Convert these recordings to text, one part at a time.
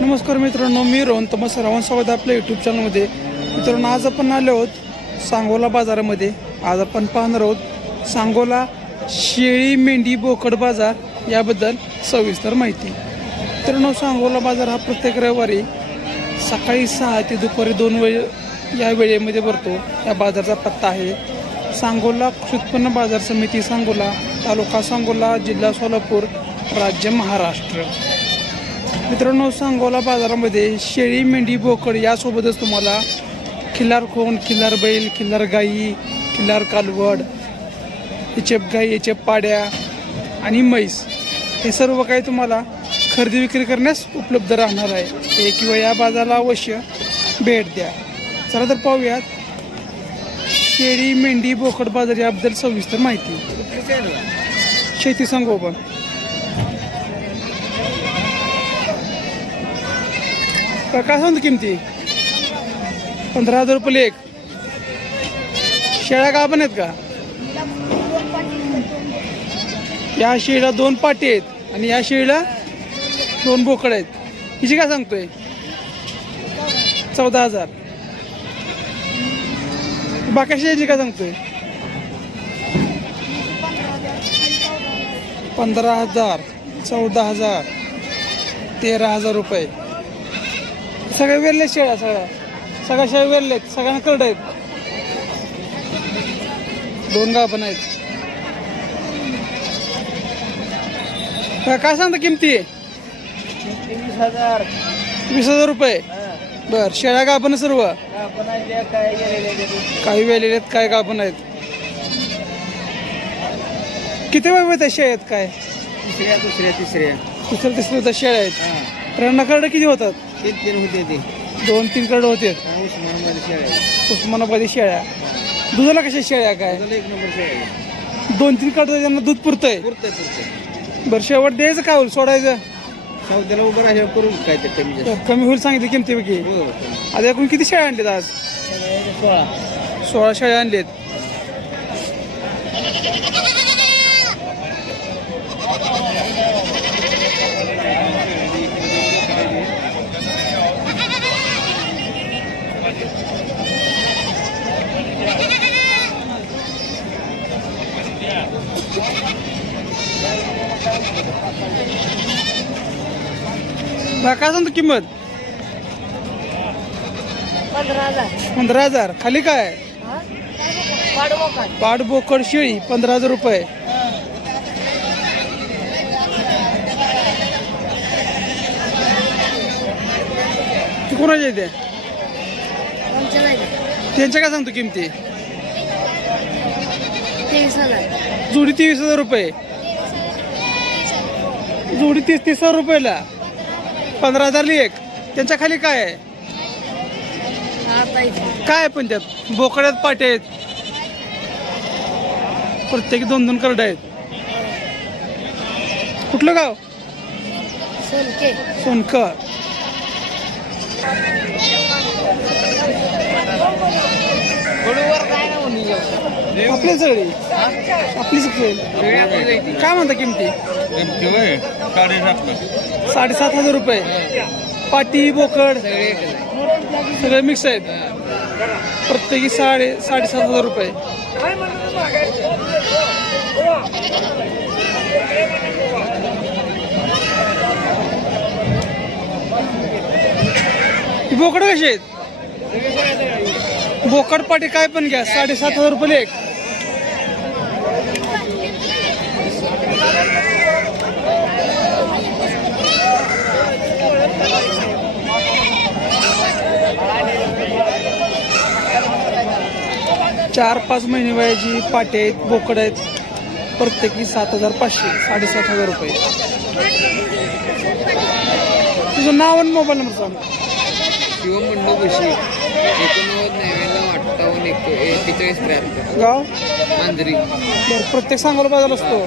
नमस्कार मित्रांनो मी रोहन तमस रावण आपल्या यूट्यूब चॅनलमध्ये मित्रांनो आज आपण आलो आहोत सांगोला बाजारामध्ये. आज आपण पाहणार आहोत सांगोला शेळी मेंढी बोकड बाजार याबद्दल सविस्तर माहिती. मित्रांनो सांगोला बाजार हा प्रत्येक रविवारी सकाळी सहा ते दुपारी दोन वेळ या वेळेमध्ये भरतो. या बाजारचा पत्ता आहे सांगोला कृषी उत्पन्न बाजार समिती सांगोला तालुका सांगोला जिल्हा सोलापूर राज्य महाराष्ट्र. मित्रांनो सांगोला बाजारामध्ये शेळी मेंढी बोकड यासोबतच तुम्हाला खिल्लार खोन खिल्लार बैल खिल्लार गाई खिल्लार कालवड एचेप गाई एचेप पाड्या आणि म्हैस हे सर्व काही तुम्हाला खरेदी विक्री करण्यास उपलब्ध राहणार आहे. एक किंवा या बाजाराला अवश्य भेट द्या. चला तर पाहूयात. शेळी मेंढी बोकड बाजार याबद्दल सविस्तर माहिती. शेती संगोपन का काय सांगतो किमती? पंधरा हजार रुपये एक शेळ्या का पण आहेत का? या शेळीला दोन पाटी आहेत आणि या शेळीला दोन बोकड आहेत. हिची काय सांगतोय? चौदा हजार. बाकी शेळीची काय सांगतोय? पंधरा हजार चौदा हजार तेरा हजार रुपये. सगळे वेरले शेळ्या सगळ्या. सगळ्या शेळ्या वेरले आहेत. सगळ्यांना करड आहेत. दोन गाव पण आहेत काय- सांगता किमती? वीस हजार. वीस हजार रुपये. बर शेळ्या गाव पण सर्व? काही वेळेले आहेत काय गाव पण आहेत किती वेळ आहेत शेळ्या आहेत काय? तिसऱ्या दुसऱ्या तिसऱ्या. दुसऱ्या तिसऱ्या शेळ्या आहेत. त्यांना करड किती होतात? तीन तीन होते ते. दोन तीन करड होते. उस्मानाबाद शेळ्या उस्मानाबादी शेळ्या दुधाला कशा शेळ्या काय? त्याला एक नंबर शेळ्या दोन तीन करड त्यांना दूध पुरतंय. पुरतंय पुरतंय. बरं शेवट द्यायचं काय होईल सोडायचं? उभं करून काय ते कमी जास्त. कमी होईल सांगितली किमतीपैकी. हो आता एकूण किती शेळ्या आणल्यात आज? सोळा. सोळा शेळ्या आणल्यात काय सांगतो किंमत? पंधरा हजार. पंधरा हजार. खाली काय? पाट बोकड शेळी पंधरा हजार रुपये. ती कोणाच्या इथे त्यांच्या काय सांगतो किमती? जोडी तेवीस हजार रुपये. जोडी तीस तीस हजार रुपयाला. पंधरा हजारली एक त्यांच्या खाली काय आहे? काय आहे पण त्यात? बोकड्यात पाटे आहेत. प्रत्येकी दोन दोन करड आहेत. कुठलं गाव? सोनके. सोनकर. आपली सगळी आपली सगळी काय म्हणता किमती? साडेसात हजार रुपये. पाटी बोकड सगळे मिक्स आहेत. प्रत्येकी साडे साडेसात हजार रुपये. बोकड कशी आहेत? बोकड पाटी काय पण घ्या साडेसात हजार रुपये एक. चार पाच महिने वयाची पाटे आहेत बोकड आहेत. प्रत्येकी सात हजार पाचशे साडेसात हजार रुपये. तुझं नाव आणि मोबाईल नंबर सांग. शिवमंडळ कशी एकोणनव्वद नव्याण्णव अठ्ठावन्न एक एकेचाळीस त्र्याहत्तर. गाव? मांजरी. बरं प्रत्येक सांगोला बाजार असतो.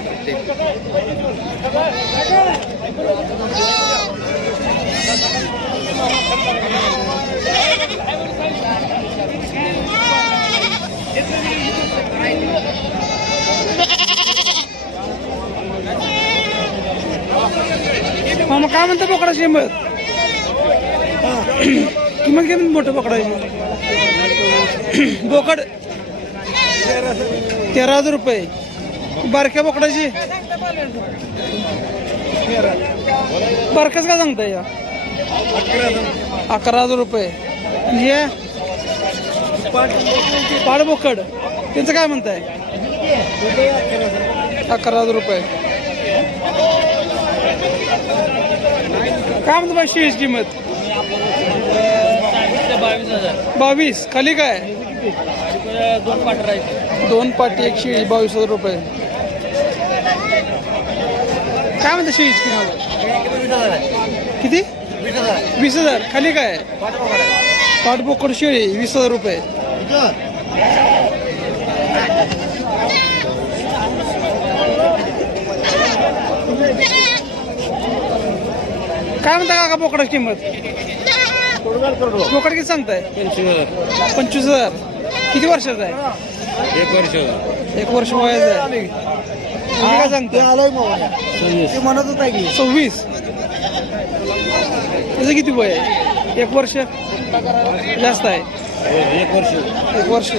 काय म्हणतो बोकडा शेंबत किंमत किती मोठं पकडायची बोकड तेरा हजार रुपये. बारक्या बोकडाची? बारक्याच का सांगताय या? अकरा हजार रुपये. आणि हे? पाड बोकड. त्यांचं काय म्हणताय? अकरा हजार रुपये. काय म्हणतो पाचशे शेळीची किंमत? बावीस. खाली काय? दोन पाठ दोन पाटी एक शेळी बावीस हजार रुपये. काय म्हणता शेळीची किंमत? किती? वीस हजार. खाली काय? पाठबोकड शेळी वीस हजार रुपये. काय म्हणता काका बोकडाची किंमत? बोकड किती सांगताय? पंचवीस हजार. किती वर्षाचा आहे? एक वर्ष. एक वर्ष वयाचं आहे. तुम्ही काय सांगता म्हणत होता की. सव्वीस. त्याचं किती वय आहे? एक वर्ष? जास्त आहे. एक वर्ष. एक वर्ष.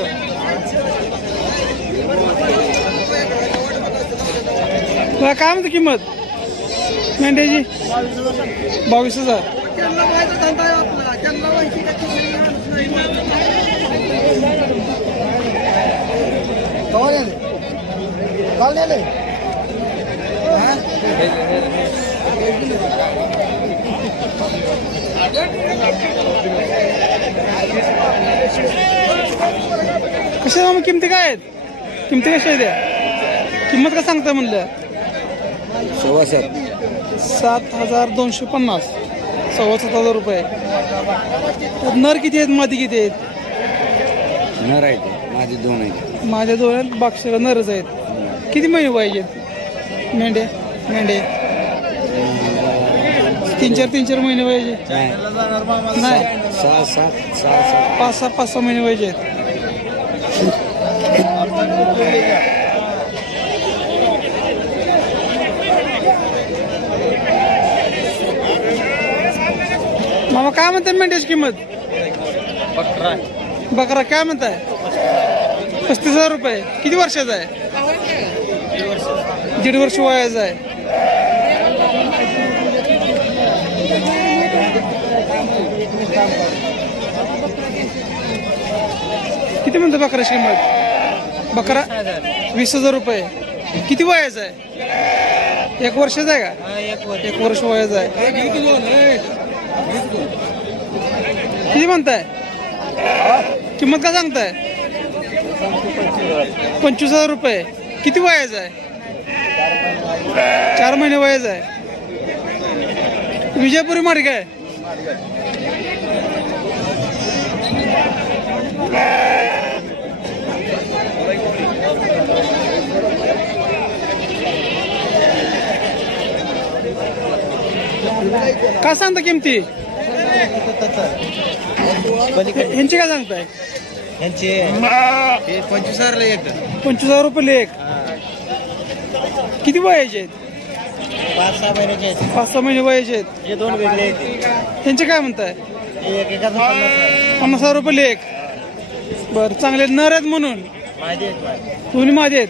काय म्हणते किंमत? मेंढ्याची बावीस हजार. कशा मग किमती काय आहेत? किमती कशा आहेत त्या किंमत का सांगता म्हणलं? सव्वा सात सात हजार दोनशे पन्नास. सव्वा सात हजार रुपये. नर किती आहेत? मादी किती आहेत? नर आहे माझे दोन आहे माझ्या दोन आहेत. बाक्षला नरच आहेत. किती महिने पाहिजेत मेंढे? मेंढे. तीन चार तीन चार महिने पाहिजे. नाही. सहा सात सहा सात. पाच सहा पाच सहा महिने पाहिजे मामा काय म्हणताय मेंढ्याची किंमत? बकरा. काय म्हणताय? पस्तीस हजार रुपये. किती वर्षाचा आहे? दीड वर्ष. वयाचा आहे. किती म्हणतो बकराची किंमत? बकरा वीस हजार. रुपये. किती वयाचा आहे? एक वर्षाचा आहे का? एक वर्ष वयाचा आहे. किती म्हणताय? किंमत का सांगताय? पंचवीस हजार रुपये. किती वयाचा आहे? चार महिने वयाचा आहे. विजयपुरी मार्ग आहे. का सांगता किमती? ह्यांची काय सांगताय? यांचे हे पंचवीस हजारला एक. पंचवीस हजार रुपये लेख किती वयाचे आहेत? पाच सहा महिन्याचे आहेत. पाच सहा महिने वयाचे आहेत. हे दोन वेगळे आहेत. ह्यांचे काय म्हणताय? हे एक एकाचं पन्नास हजार. रुपये लेख बरं चांगले नर आहेत म्हणून. आहेत माझे. दोन्ही माझे आहेत.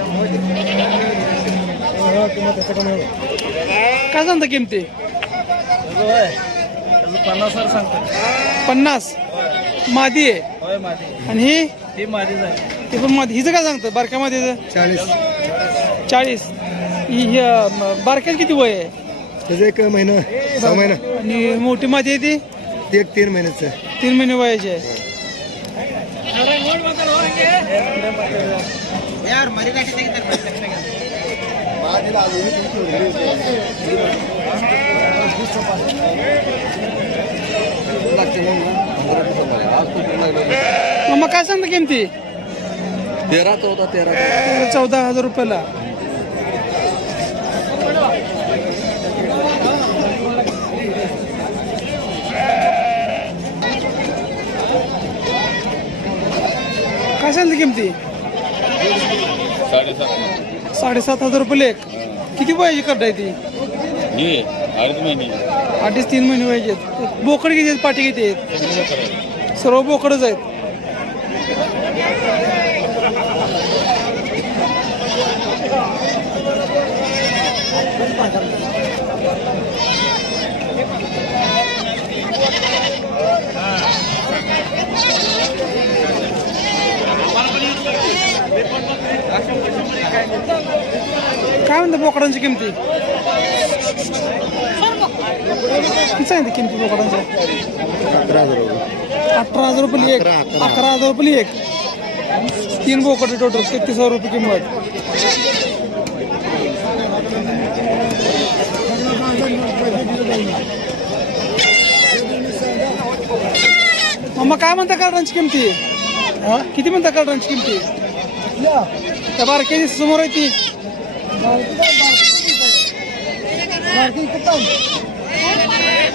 त्याचं. काय सांगता किमती? पन्नास. हजार सांगतो पन्नास मादी आहे? आणि ही? ते माझेच आहे ते पण मादी. हिचं काय सांगतं? बारक्या मादीचं? चाळीस. चाळीस. ही ही, अं, किती वय आहे? त्याचं एक महिना सहा महिना. आणि मोठी मादी आहे ती? ते एक तीन महिन्याचं तीन महिने वयाची आहे. मग काय सांगता किमती? तेरा चौदा तेरा. चौदा हजार रुपयाला. काय सांगता किमती? साडेसात हजार रुपये लेख. किती वयाची करता ती? हे अडीच महिने. अडीच तीन महिने आहेत. बोकड किती आहेत? पाठी किती आहेत. सर्व बोकडच आहेत काय म्हणतात बोकडांची किमती? किती सांगितली किमती बोकडांच्या अठरा हजार रुपये एक अकरा हजार रुपये एक तीन बोकडे टोटल तेहतीस हजार रुपये किंमत. मग काय म्हणता कार्डांची किमती? किती म्हणता कार्डांची किमती? त्या बारक्याची समोर आहे ती.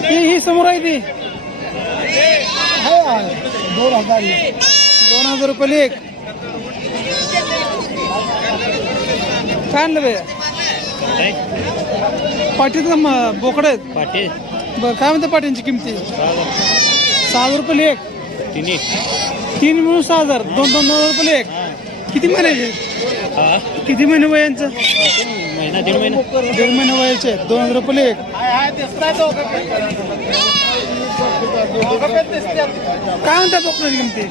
ही ही समोर आहे ती. दोन हजार दोन हजार रुपये एक काय आणलं बे पाटीत बोकड आहेत? पाटे बरं काय म्हणते पाट्यांची किमती? सहा हजार. रुपये एक तिन्ही. तीन मिळून सहा हजार. दोन दोन हजार रुपये एक किती महिन्याचे हा? किती महिने वयांचं महिना दीड महिना. दीड महिने वयाचे आहेत. दोन हजार रुपये एक काय म्हणतात बोकडाची किमती?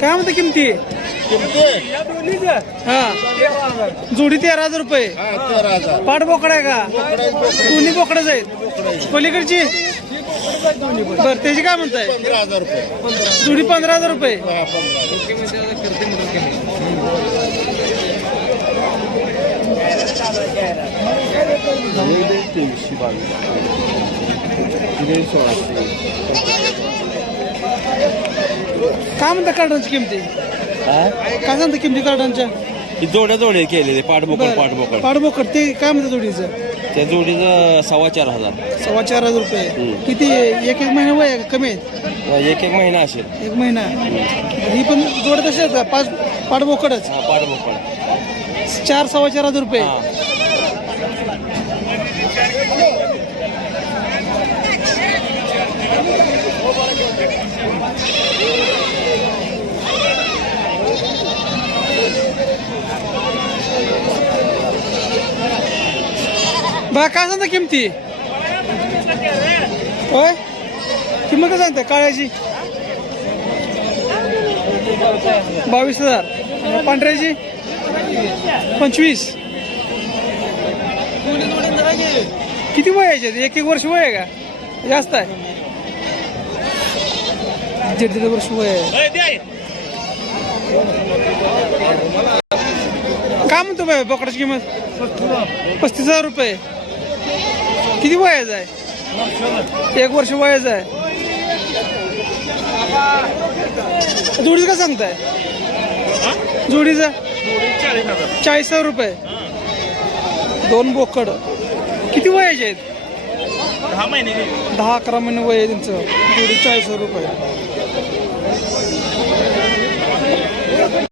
काय म्हणते किमती? हा. जोडी तेरा हजार रुपये. पाठ बोकड आहे का? दोन्ही बोकडच आहेत. पलीकडची? बर त्याची काय म्हणताय? जोडी पंधरा हजार रुपये. काय म्हणता कार्डांची किमती? काय सांगता किमती कार्डांच्या? ही जोड्या जोड्या केलेले पाठबोकड. पाठबोकड पाठबोकड ते काय म्हणतात जोडीचं? त्या जोडीचं सव्वा चार हजार. सव्वा चार हजार रुपये. हम्म. किती एक एक महिना वय आहे का? कमी आहे एक एक महिना असेल. एक महिना. ही पण जोड तशी आहेत का? पाच पाठबोकडच. हा पाठबोकड. चार सव्वा चार हजार रुपये. हा. बा काय सांगता किमती? होय? किंमत काय सांगता काळ्याची? बावीस हजार. पांढऱ्याची? पंचवीस. किती वय आहे? एक एक वर्ष वय आहे का? जास्त आहे. दीड दीड वर्ष वय आहे. काय म्हणतो बाय बोकडाची किंमत? पस्तीस हजार रुपये. किती वयाचं आहे? एक वर्ष वयाचं आहे. जोडीचं का सांगताय? जोडीचं? चाळीस हजार रुपये. दोन बोकड. किती वयाचे आहेत? दहा महिने दहा अकरा महिने वय आहे त्यांचं. जोडी चाळीस हजार रुपये.